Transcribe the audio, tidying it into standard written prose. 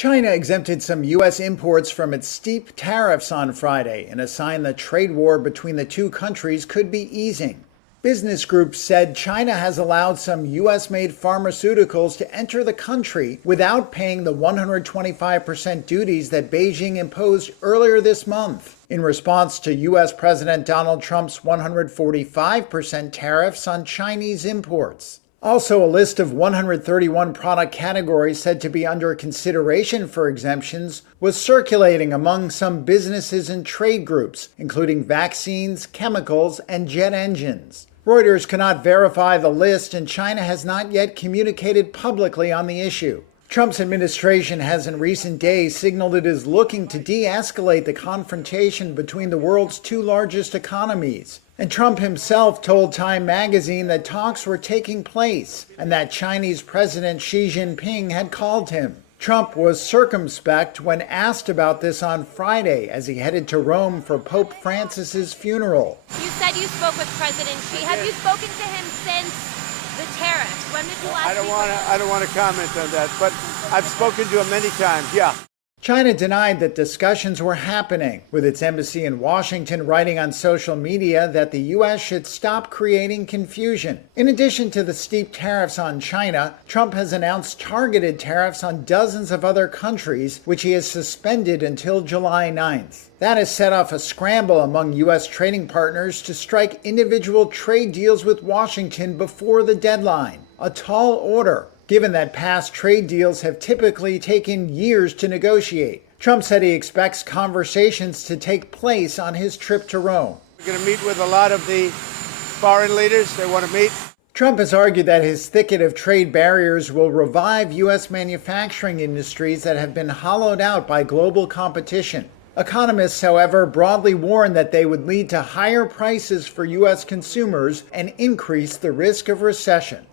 China exempted some U.S. imports from its steep tariffs on Friday in a sign the trade war between the two countries could be easing. Business groups said China has allowed some U.S.-made pharmaceuticals to enter the country without paying the 125% duties that Beijing imposed earlier this month, in response to U.S. President Donald Trump's 145% tariffs on Chinese imports. Also, a list of 131 product categories said to be under consideration for exemptions was circulating among some businesses and trade groups, including vaccines, chemicals, and jet engines. Reuters cannot verify the list, and China has not yet communicated publicly on the issue. Trump's administration has in recent days signaled it is looking to de-escalate the confrontation between the world's two largest economies. And Trump himself told Time magazine that talks were taking place and that Chinese President Xi Jinping had called him. Trump was circumspect when asked about this on Friday as he headed to Rome for Pope Francis's funeral. You said you spoke with President Xi. Have you spoken to him since the tariffs? When did you last speak with him? I don't want to comment on that, but I've spoken to him many times, yeah. China denied that discussions were happening, with its embassy in Washington writing on social media that the U.S. should stop creating confusion. In addition to the steep tariffs on China, Trump has announced targeted tariffs on dozens of other countries, which he has suspended until July 9th. That has set off a scramble among U.S. trading partners to strike individual trade deals with Washington before the deadline. A tall order, given that past trade deals have typically taken years to negotiate. Trump said he expects conversations to take place on his trip to Rome. We're going to meet with a lot of the foreign leaders. They want to meet. Trump has argued that his thicket of trade barriers will revive U.S. manufacturing industries that have been hollowed out by global competition. Economists, however, broadly warn that they would lead to higher prices for U.S. consumers and increase the risk of recession.